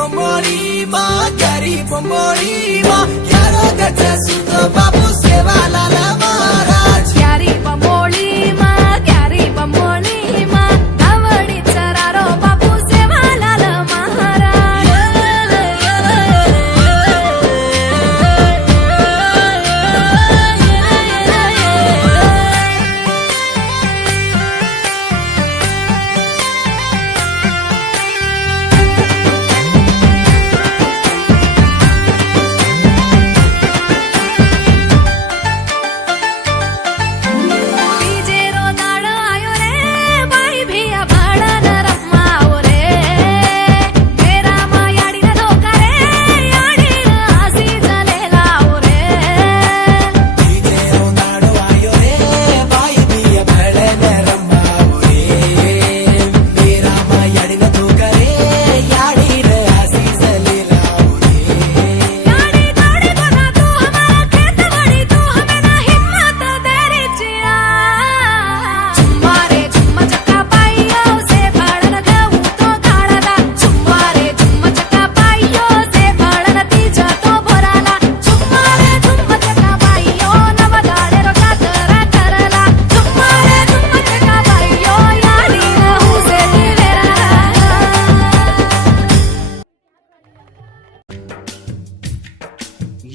bomoli ma chiari bomoli ma chiaro che c'è sotto babu seva la la maharaj chiari bomoli ma chiari bomoli ma avadi chararo babu seva la la maharaj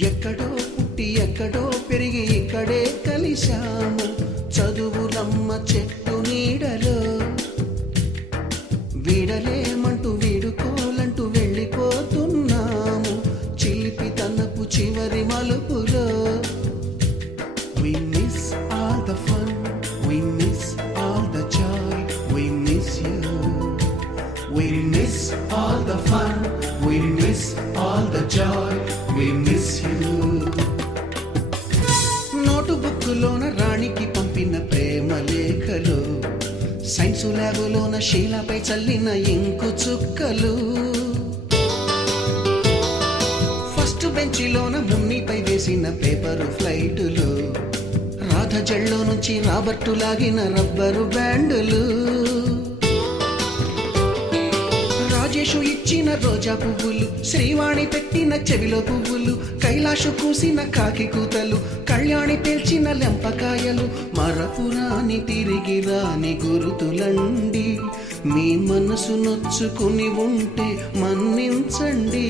ఎక్కడో పుట్టి ఎక్కడో పెరిగి ఇక్కడే కలిశాము చదువులమ్మ చెట్టు నీడలో వీడలేమంటూ వీడుకోలంటూ వెళ్ళిపోతున్నాము చిలిపి తనపు చివరి మలుపులో We miss all the fun, we miss all the joy, we miss you. We miss all the fun, we miss all the joy, we miss you. Note బుక్కులోన రాణికి పంపిన ప్రేమ లేఖలు సైన్సు ల్యాబులోన శీలపై చల్లిన ఇంకు చుక్కలు ఫస్ట్ బెంచిలోన మున్నిపై వేసిన పేపరు ఫ్లైటులు రాధ జల్లో నుంచి Robert లాగిన rubber బ్యాండులు Rajesh ఇచ్చిన రోజా పువ్వులు శ్రీవాణి పెట్టిన చెవిలో పువ్వులు కైలాషు కూసిన కాకి కూతలు కళ్యాణి పేల్చిన లెంపకాయలు మరపురాని తిరిగి రాని గురుతులండి మీ మనసు నొచ్చుకుని ఉంటే మన్నించండి